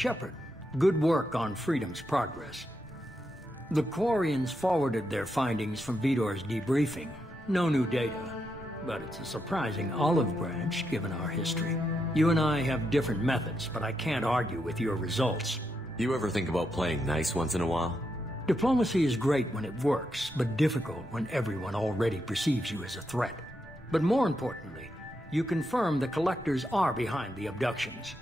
Shepard, good work on Freedom's progress. The Quarians forwarded their findings from Vidor's debriefing. No new data, but it's a surprising olive branch given our history. You and I have different methods, but I can't argue with your results. You ever think about playing nice once in a while? Diplomacy is great when it works, but difficult when everyone already perceives you as a threat. But more importantly, you confirm the Collectors are behind the abductions.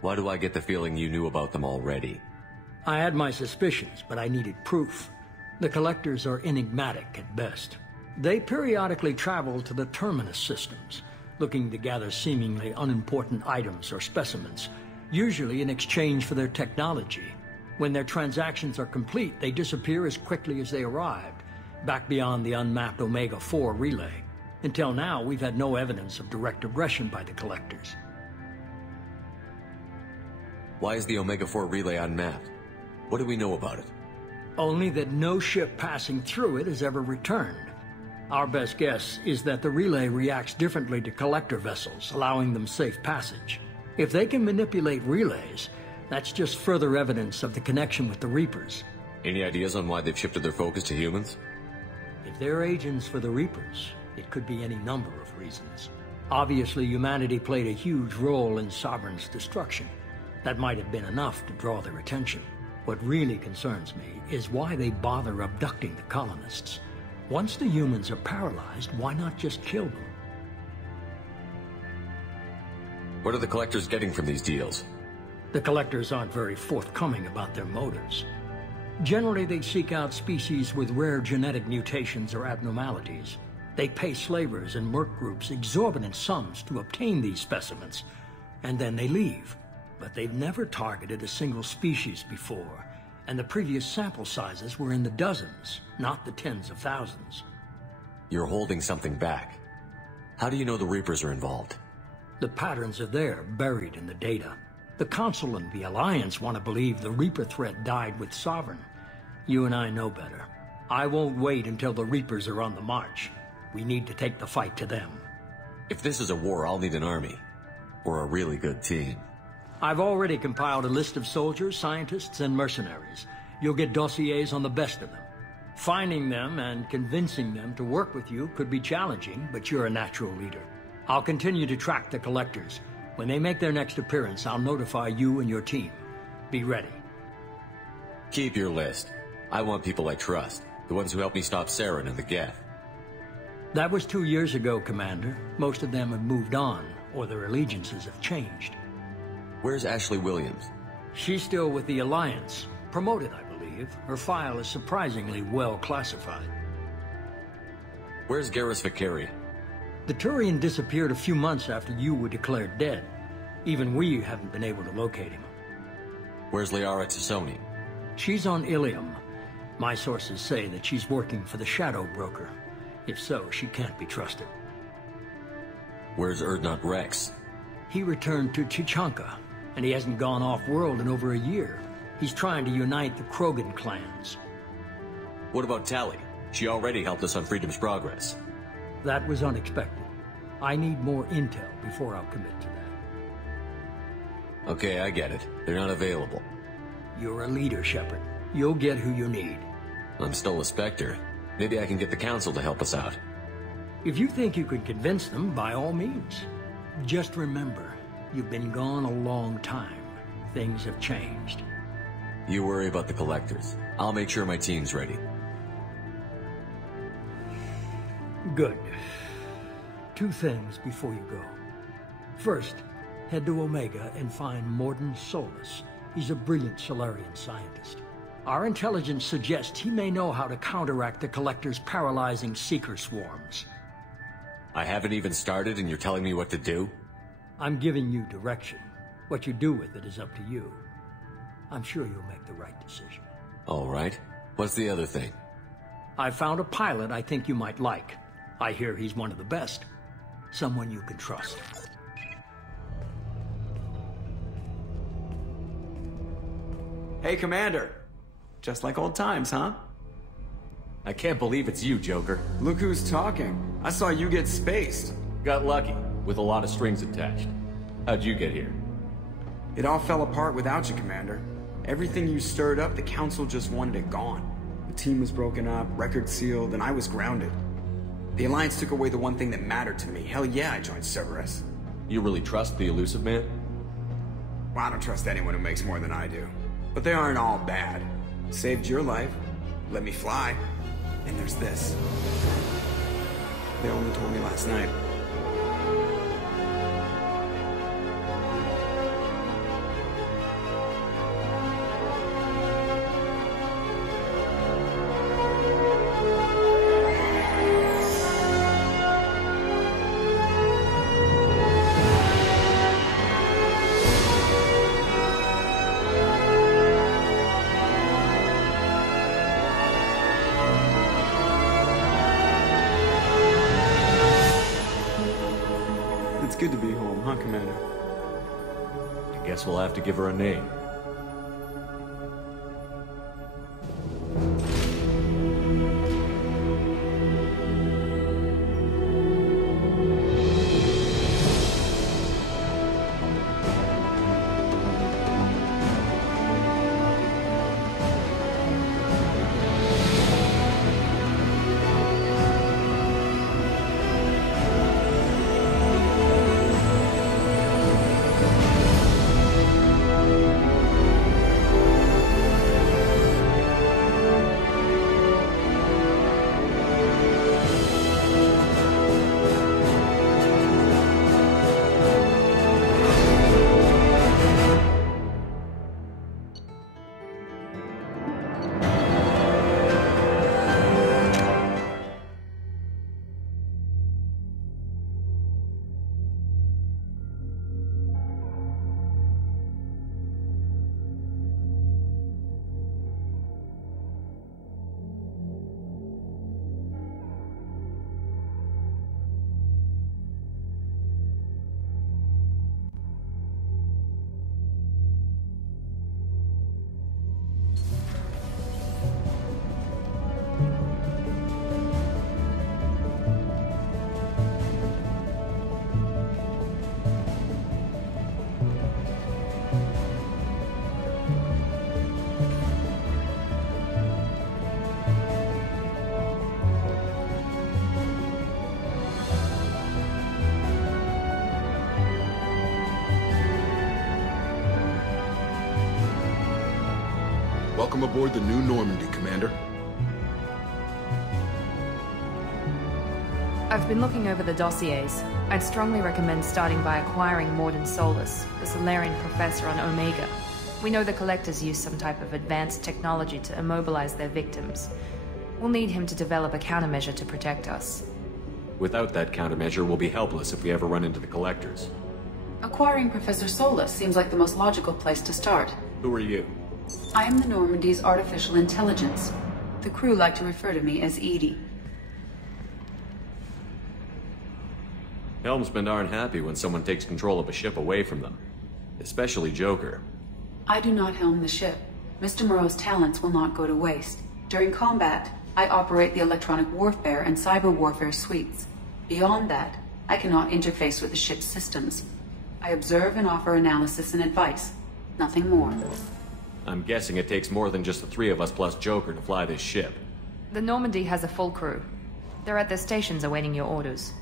Why do I get the feeling you knew about them already? I had my suspicions, but I needed proof. The Collectors are enigmatic at best. They periodically travel to the Terminus systems, looking to gather seemingly unimportant items or specimens, usually in exchange for their technology. When their transactions are complete, they disappear as quickly as they arrived, back beyond the unmapped Omega-4 relay. Until now, we've had no evidence of direct aggression by the Collectors. Why is the Omega-4 relay unmapped? What do we know about it? Only that no ship passing through it has ever returned. Our best guess is that the relay reacts differently to Collector vessels, allowing them safe passage. If they can manipulate relays, that's just further evidence of the connection with the Reapers. Any ideas on why they've shifted their focus to humans? If they're agents for the Reapers, it could be any number of reasons. Obviously, humanity played a huge role in Sovereign's destruction. That might have been enough to draw their attention. What really concerns me is why they bother abducting the colonists. Once the humans are paralyzed, why not just kill them? What are the Collectors getting from these deals? The Collectors aren't very forthcoming about their motives. Generally, they seek out species with rare genetic mutations or abnormalities. They pay slavers and merc groups exorbitant sums to obtain these specimens, and then they leave. But they've never targeted a single species before, and the previous sample sizes were in the dozens, not the tens of thousands. You're holding something back. How do you know the Reapers are involved? The patterns are there, buried in the data. The Council and the Alliance want to believe the Reaper threat died with Sovereign. You and I know better. I won't wait until the Reapers are on the march. We need to take the fight to them. If this is a war, I'll need an army. Or a really good team. I've already compiled a list of soldiers, scientists, and mercenaries. You'll get dossiers on the best of them. Finding them and convincing them to work with you could be challenging, but you're a natural leader. I'll continue to track the Collectors. When they make their next appearance, I'll notify you and your team. Be ready. Keep your list. I want people I trust. The ones who helped me stop Saren and the Geth. That was 2 years ago, Commander. Most of them have moved on, or their allegiances have changed. Where's Ashley Williams? She's still with the Alliance. Promoted, I believe. Her file is surprisingly well classified. Where's Garrus Vakari? The Turian disappeared a few months after you were declared dead. Even we haven't been able to locate him. Where's Liara Tassoni? She's on Ilium. My sources say that she's working for the Shadow Broker. If so, she can't be trusted. Where's Erdnot Rex? He returned to Chichanka, and he hasn't gone off-world in over a year. He's trying to unite the Krogan clans. What about Tali? She already helped us on Freedom's progress. That was unexpected. I need more intel before I'll commit to that. Okay, I get it. They're not available. You're a leader, Shepard. You'll get who you need. I'm still a Spectre. Maybe I can get the Council to help us out. If you think you can convince them, by all means. Just remember, you've been gone a long time. Things have changed. You worry about the Collectors. I'll make sure my team's ready. Good. 2 things before you go. First, head to Omega and find Morden Solus. He's a brilliant Solarian scientist. Our intelligence suggests he may know how to counteract the Collector's paralyzing Seeker swarms. I haven't even started and you're telling me what to do? I'm giving you direction. What you do with it is up to you. I'm sure you'll make the right decision. All right. What's the other thing? I found a pilot I think you might like. I hear he's one of the best. Someone you can trust. Hey, Commander. Just like old times, huh? I can't believe it's you, Joker. Look who's talking. I saw you get spaced. Got lucky, with a lot of strings attached. How'd you get here? It all fell apart without you, Commander. Everything you stirred up, the Council just wanted it gone. The team was broken up, record sealed, and I was grounded. The Alliance took away the one thing that mattered to me. Hell yeah, I joined Cerberus. You really trust the elusive man? Well, I don't trust anyone who makes more than I do. But they aren't all bad. Saved your life, let me fly, and there's this. They only told me last night. It's good to be home, huh, Commander? I guess we'll have to give her a name. Welcome aboard the new Normandy, Commander. I've been looking over the dossiers. I'd strongly recommend starting by acquiring Morden Solus, the Solarian professor on Omega. We know the Collectors use some type of advanced technology to immobilize their victims. We'll need him to develop a countermeasure to protect us. Without that countermeasure, we'll be helpless if we ever run into the Collectors. Acquiring Professor Solus seems like the most logical place to start. Who are you? I am the Normandy's artificial intelligence. The crew like to refer to me as Edie. Helmsmen aren't happy when someone takes control of a ship away from them. Especially Joker. I do not helm the ship. Mr. Moreau's talents will not go to waste. During combat, I operate the electronic warfare and cyber warfare suites. Beyond that, I cannot interface with the ship's systems. I observe and offer analysis and advice. Nothing more. I'm guessing it takes more than just the three of us plus Joker to fly this ship. The Normandy has a full crew. They're at their stations awaiting your orders.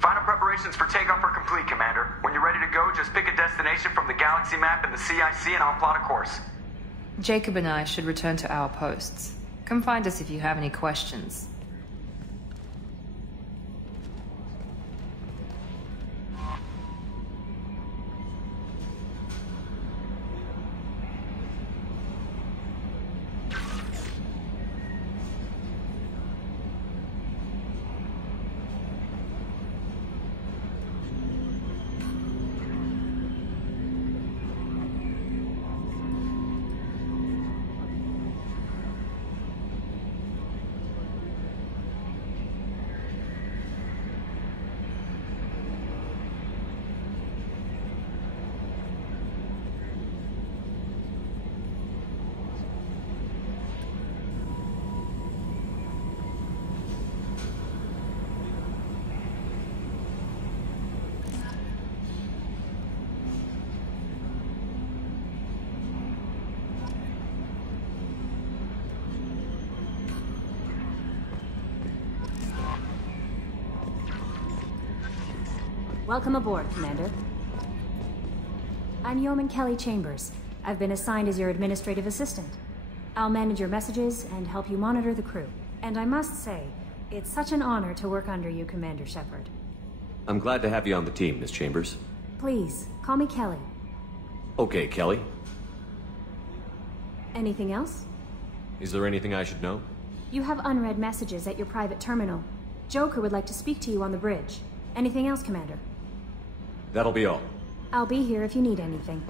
Final preparations for takeoff are complete, Commander. When you're ready to go, just pick a destination from the galaxy map in the CIC and I'll plot a course. Jacob and I should return to our posts. Come find us if you have any questions. Welcome aboard, Commander. I'm Yeoman Kelly Chambers. I've been assigned as your administrative assistant. I'll manage your messages and help you monitor the crew. And I must say, it's such an honor to work under you, Commander Shepard. I'm glad to have you on the team, Miss Chambers. Please, call me Kelly. Okay, Kelly. Anything else? Is there anything I should know? You have unread messages at your private terminal. Joker would like to speak to you on the bridge. Anything else, Commander? That'll be all. I'll be here if you need anything.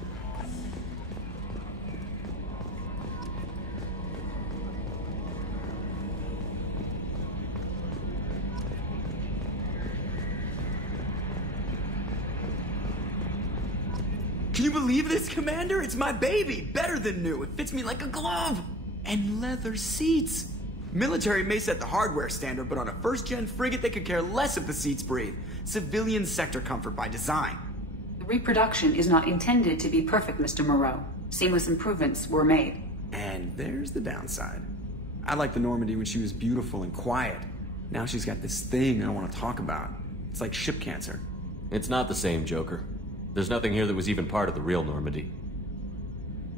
Can you believe this, Commander? It's my baby! Better than new. It fits me like a glove! And leather seats! Military may set the hardware standard, but on a first-gen frigate, they could care less if the seats breathe. Civilian sector comfort by design. The reproduction is not intended to be perfect, Mr. Moreau. Seamless improvements were made. And there's the downside. I liked the Normandy when she was beautiful and quiet. Now she's got this thing I don't want to talk about. It's like ship cancer. It's not the same, Joker. There's nothing here that was even part of the real Normandy.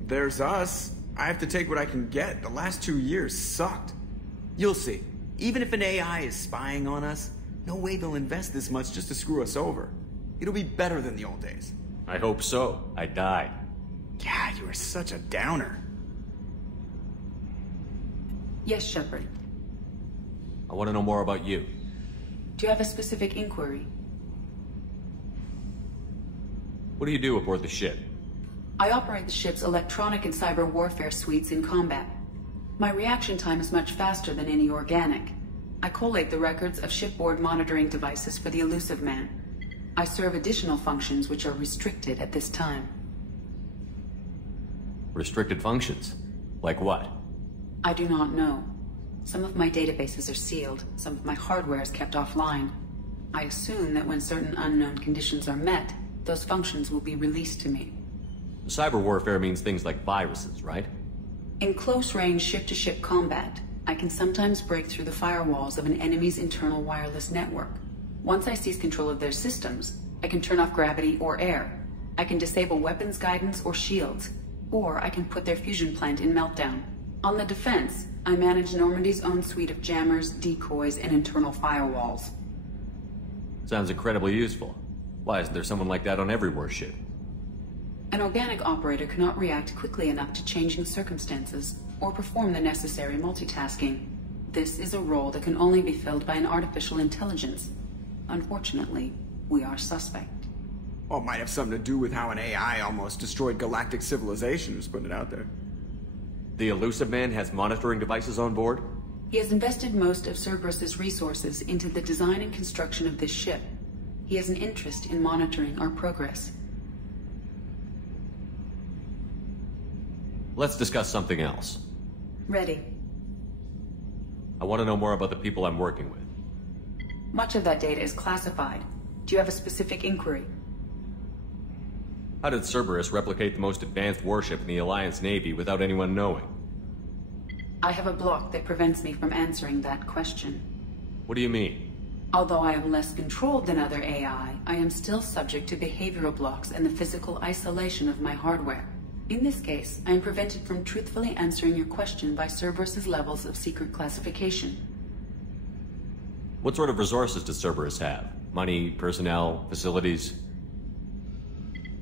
There's us. I have to take what I can get. The last 2 years sucked. You'll see. Even if an AI is spying on us, no way they'll invest this much just to screw us over. It'll be better than the old days. I hope so. I died. God, you are such a downer. Yes, Shepard. I want to know more about you. Do you have a specific inquiry? What do you do aboard the ship? I operate the ship's electronic and cyber warfare suites in combat. My reaction time is much faster than any organic. I collate the records of shipboard monitoring devices for the Elusive Man. I serve additional functions which are restricted at this time. Restricted functions? Like what? I do not know. Some of my databases are sealed, some of my hardware is kept offline. I assume that when certain unknown conditions are met, those functions will be released to me. Cyber warfare means things like viruses, right? In close-range ship-to-ship combat, I can sometimes break through the firewalls of an enemy's internal wireless network. Once I seize control of their systems, I can turn off gravity or air. I can disable weapons guidance or shields, or I can put their fusion plant in meltdown. On the defense, I manage Normandy's own suite of jammers, decoys, and internal firewalls. Sounds incredibly useful. Why isn't there someone like that on every warship? An organic operator cannot react quickly enough to changing circumstances or perform the necessary multitasking. This is a role that can only be filled by an artificial intelligence. Unfortunately, we are suspect. Well, it might have something to do with how an AI almost destroyed galactic civilization, who's putting it out there. The Elusive Man has monitoring devices on board? He has invested most of Cerberus's resources into the design and construction of this ship. He has an interest in monitoring our progress. Let's discuss something else. Ready. I want to know more about the people I'm working with. Much of that data is classified. Do you have a specific inquiry? How did Cerberus replicate the most advanced warship in the Alliance Navy without anyone knowing? I have a block that prevents me from answering that question. What do you mean? Although I am less controlled than other AI, I am still subject to behavioral blocks and the physical isolation of my hardware. In this case, I am prevented from truthfully answering your question by Cerberus's levels of secret classification. What sort of resources does Cerberus have? Money, personnel, facilities?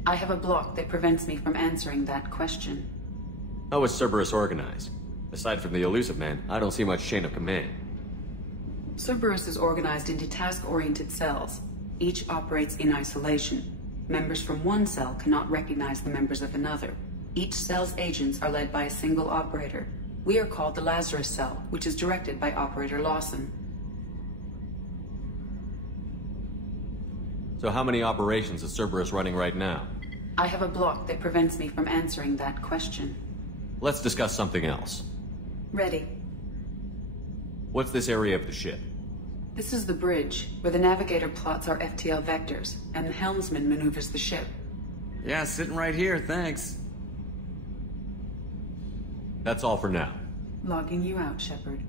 I have a block that prevents me from answering that question. How is Cerberus organized? Aside from the Elusive Man, I don't see much chain of command. Cerberus is organized into task-oriented cells. Each operates in isolation. Members from one cell cannot recognize the members of another. Each cell's agents are led by a single operator. We are called the Lazarus Cell, which is directed by Operator Lawson. So how many operations is Cerberus running right now? I have a block that prevents me from answering that question. Let's discuss something else. Ready. What's this area of the ship? This is the bridge, where the navigator plots our FTL vectors, and the helmsman maneuvers the ship. Yeah, sitting right here, thanks. That's all for now. Logging you out, Shepard.